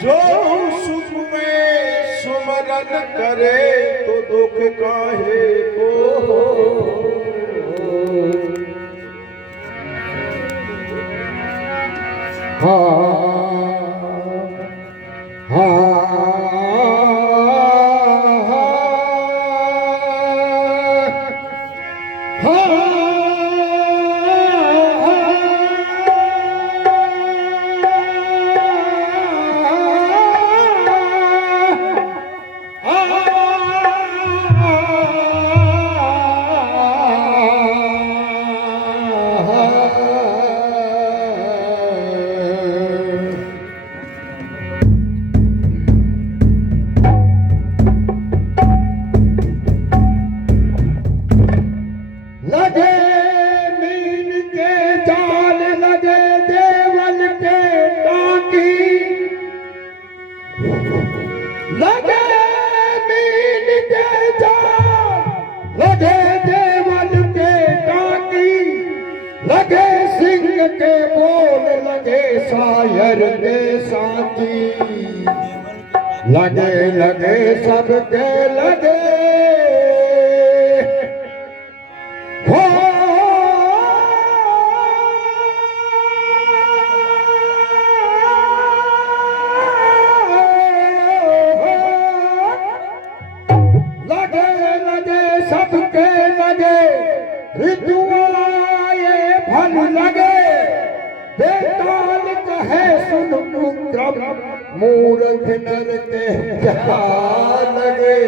जो सुख में सुमरन करे तो दुख काहे को। के बोल लगे शायर के साथी, लगे लगे सबके लगे हो। लगे लगे सबके लगे ऋतुआए फल लगे, बेताल कहे सुन पुत्र मूर्ख नर के क्या लगे।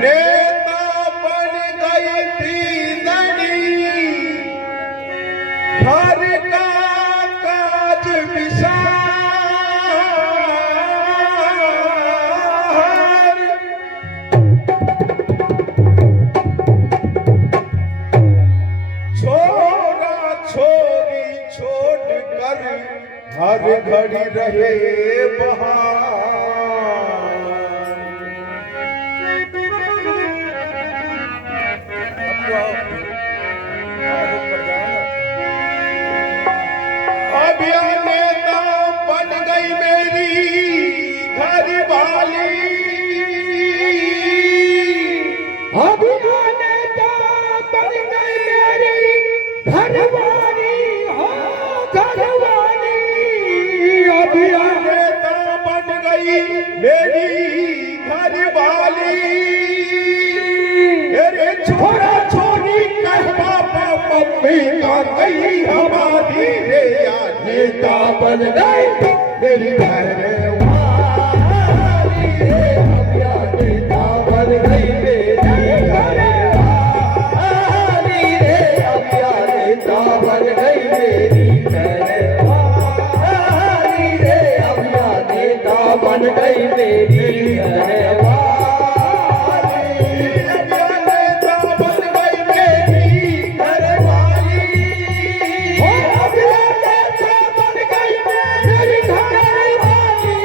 नेता बन गई पीदनी, घर का काज विसार, छोरा छोरी छोड़ कर हर घड़ी रहे बहार। अब यह नेता बन गई मेरी घर वाली, अब यह नेता बन गई मेरी घर वाली, हो घर वाली। अब यह नेता बन गई मेरी घर वाली, अरे छोरा छोरी कह बाबा मम्मी का गई हमारी रे या नेता बन गई मेरी घर वाली रे। अब या नेता बन गई मेरी घर वाली रे। अब या नेता बन गई मेरी घर वाली रे। अब या नेता बन गई मेरी घर वाली। अब यह नेता बन गई मेरी घर वाली,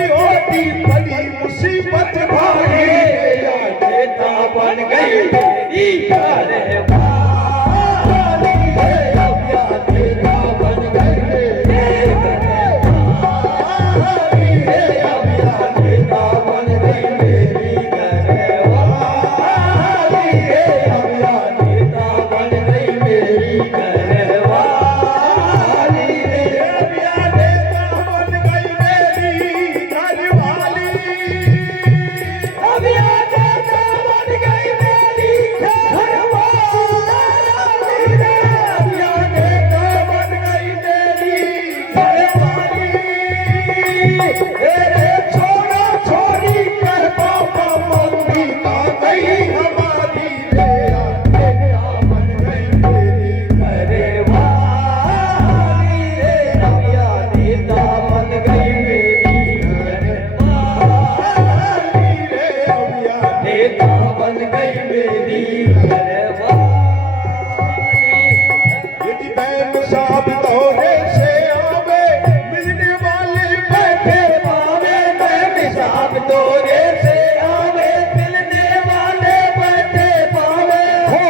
होती होती बड़ी मुसीबत भारी नेता बन गई मेरी घरवाली रे अब या नेता बन गई मेरी घरवाली रे अब या नेता बन गई मेरी घरवाली रे अब या नेता बन गई मेरी घरवाली रे अब या नेता बन गई मेरी घरवाली अब या नेता बन गई मेरी घरवाली रे अब या नेता बन गई मेरी घरवाली तेरे छोरा छोरी कर पापा मम्मी का गई हमारी रे नेता बन गई मेरी घरवाली रे अब या नेता बन गई मेरी घरवाली रे अब या नेता बन गई मेरी घरवाली यदि बैम साहब दौरे से आवे मिलने वाले बैठे पावे मैं साहब दौरे से आवे मिलने वाले बैठे पावे हो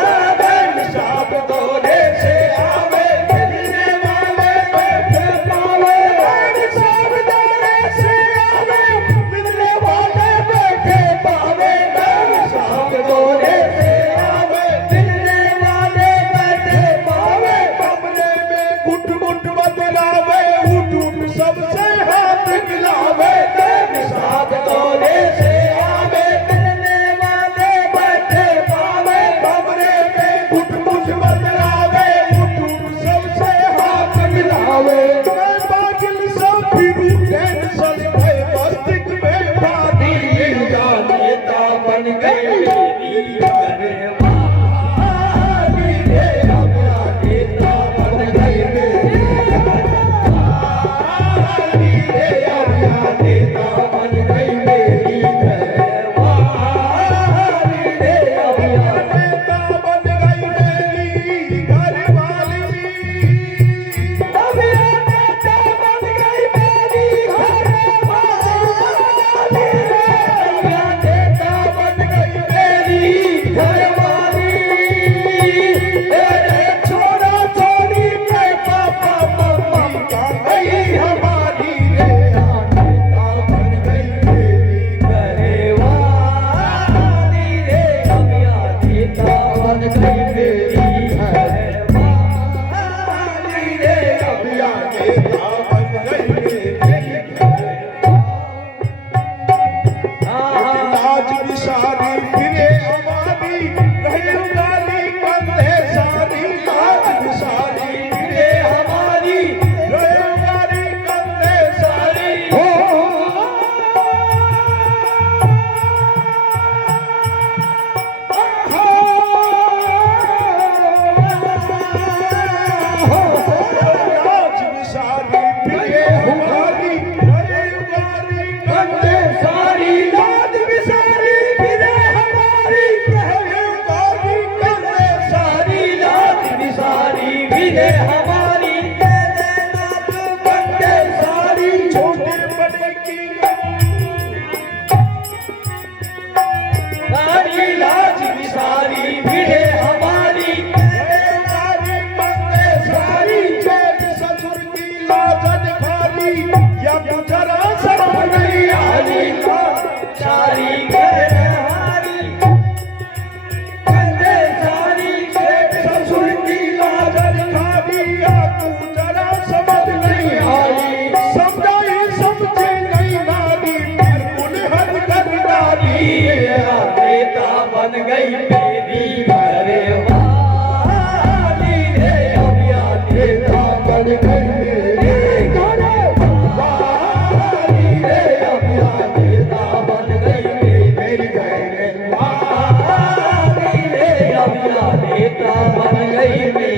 साहब दौरे से आवे मिलने वाले बैठे पावे साहब दौरे से आवे मिलने वाले बैठे पावे साहब दौरे से आवे मिलने वाले बैठे पावे कमरे में गुट गुट बदलावे उठ उठ सबसे हाथ मिलावे साहब दौरे से आवे मिलने वाले बैठे पावे कमरे में गुट गुट बदलावे उठ उठ सबसे हाथ मिलावे मैं बागिल सब फिरू टेंशन में मस्तिष्क में भारी या नेता बन गई मेरी घरवाली रे अब या नेता बन गई मेरी घरवाली रे अब या नेता बन गई मेरी घरवाली रे अब या नेता बन गई मेरी घरवाली अब या नेता बन गई मेरी घरवाली रे अब या नेता बन गई मेरी घरवाली तेरे छोरा छोरी के पापा मम्मा का गई हमारी रे नेता बन गई मेरी घरवाली रे अब या नेता बन गई मेरी घरवाली रे अब या नेता बन गई मेरी आज भी सारी फिरे हमारी रहे उगारी कंधे सारी आज भी सारी फिरे हमारी रहे उगारी कंधे सारी हो आज भी सारी फिरे हमारी रहे उगारी कंधे सारी लाज भी सारी फिरे हमारी रहे उगारी कंधे सारी लाज भी सारी फिरे हमारी कंधे सारी छोटे बड़े की सारी लाज भी सारी फिरे हमारी सारी कंधे सारी जेठ ससुर की लाजन खाली या जरा सरा नहीं आली सारी घरवाली कंधे सारी जेठ ससुर की लाजन खाली या तू जरा समझ नहीं आई समझाई समझे नहीं नारी फिर पुनः कर डाली नेता बन गई मेरी घरवाली रे अब या नेता बन गई मेरी घरवाली रे अब या नेता बन गई मेरी घरवाली रे अब या नेता बन गई मेरी